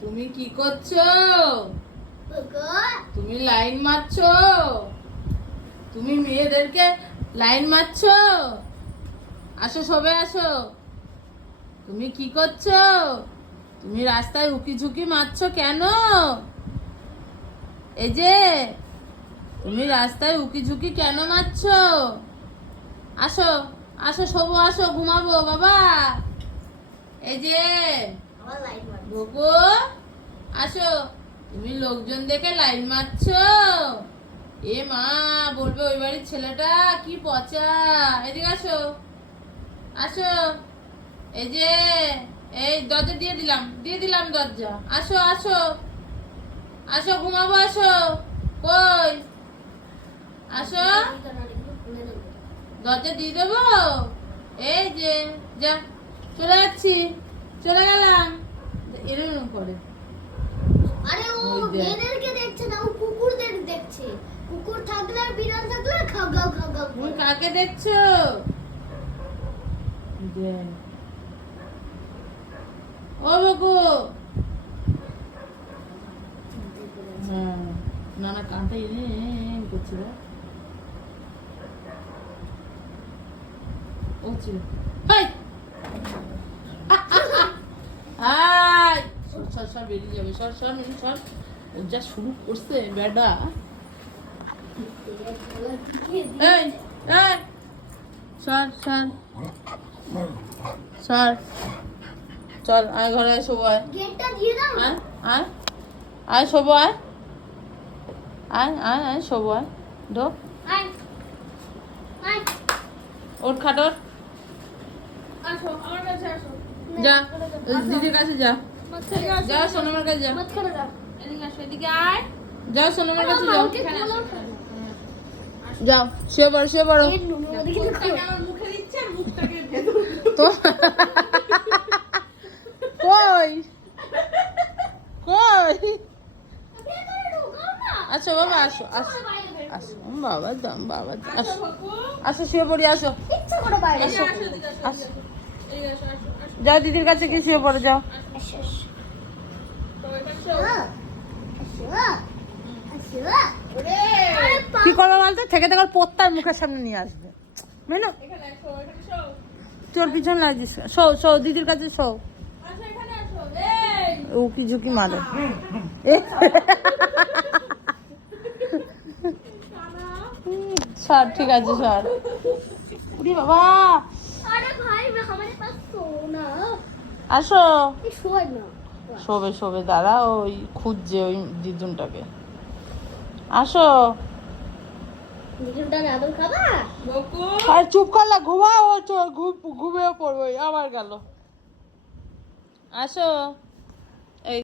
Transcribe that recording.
তুমি কি করছো? তুমি লাইন মারছো? তুমি মেয়েদেরকে লাইন মারছো? আসো সবে আসো। তুমি কি করছো? তুমি রাস্তায় উকি ঝুঁকি মারছো কেন? এই যে তুমি রাস্তায় উকি ঝুঁকি কেন মারছো? আসো আসো শোবো, আসো ঘুমাবো বাবা। এই যে গোগো, আসো। তুমি লোকজন দেখে লাইন মারছো? এ মা, বলবে ওই বাড়ির ছেলেটা কি পচা। এদিকে আসো, আসো। এই যে এই দরজা দিয়ে দিলাম দরজা। আসো আসো আসো ঘুমাবো, আসো। কই আসো, দরজা দিয়ে দেবো। এই যে যা, চলে যাচ্ছি, চলে গেলাম। এরকম করে। আরে ও মেয়েদেরকে দেখছে না, ও কুকুরদের দেখছে। কুকুর থাকলে আর বিড়াল থাকলে খাও খাও খাও খাও। তুমি কাকে দেখছো? ও বাবু। হ্যাঁ, না না, কানটা এনে করছে রে। ও ছিল হাই হাই, সর সর সর, বেরিয়ে যাবে। সর সর মিনি সর। ও যা শুরু করছে বেডা। এই এই, সর সর সর। চল আয় ঘরে, আয় শোবো, আয় গেটটা দিয়ে দাও না। আয় আয় আয় শোবো, আয় আয় আয় আয় শোবো, আয় ঢোক। আয় আয় ওর খাটর, আসো আমার কাছে আসো। যা দিদির কাছে যা, মাঝখানে আসো। যা সোনামার কাছে যা। মাঝখানে যাও। এদিকে আসো, এদিকে আয়। যাও সোনামার কাছে যাও, মাকে বলো। যাও শুয়ে পড়ো, শুয়ে পড়ো। এই নুনু ওদিকে দেখো। আমার মুখে দিচ্ছে আর মুখটাকে তো কই কই। ভেতরে ঢোকাও না। আচ্ছা বাবা, আসো আসো বাইরে বের করো। আসো। বাবা দাম, বাবা দাম। আসো আসো, শুয়ে পড়ি, আসো ইচ্ছা করে বাইরে আসো আসো। আসো। যাও দিদির কাছে গিয়ে শুয়ে পড়ো, যাও। আসো আসো। আসো আসো। ওরে কি করবে বলতো, থেকে থেকে পোত্তার মুখের সামনে নিয়ে আসবে, বুঝলো? তোর পিছন লাগছিস, শো শো দিদির কাছে শো। ও কি ঝুঁকি মারে। সর, ঠিক আছে সর। উড়ি বাবা, আরে ভাই हमारे पास सोना আসো। এই শোয় না। শোবে শোবে, দাঁড়া, ওই খুঁজছে ওই দিদুনটাকে। আসো। দিদুনটার আদর খাবা? আর চুপ করলা, ঘুমাও। ঘুমিয়ে পড়বো, আবার গেল। আসো।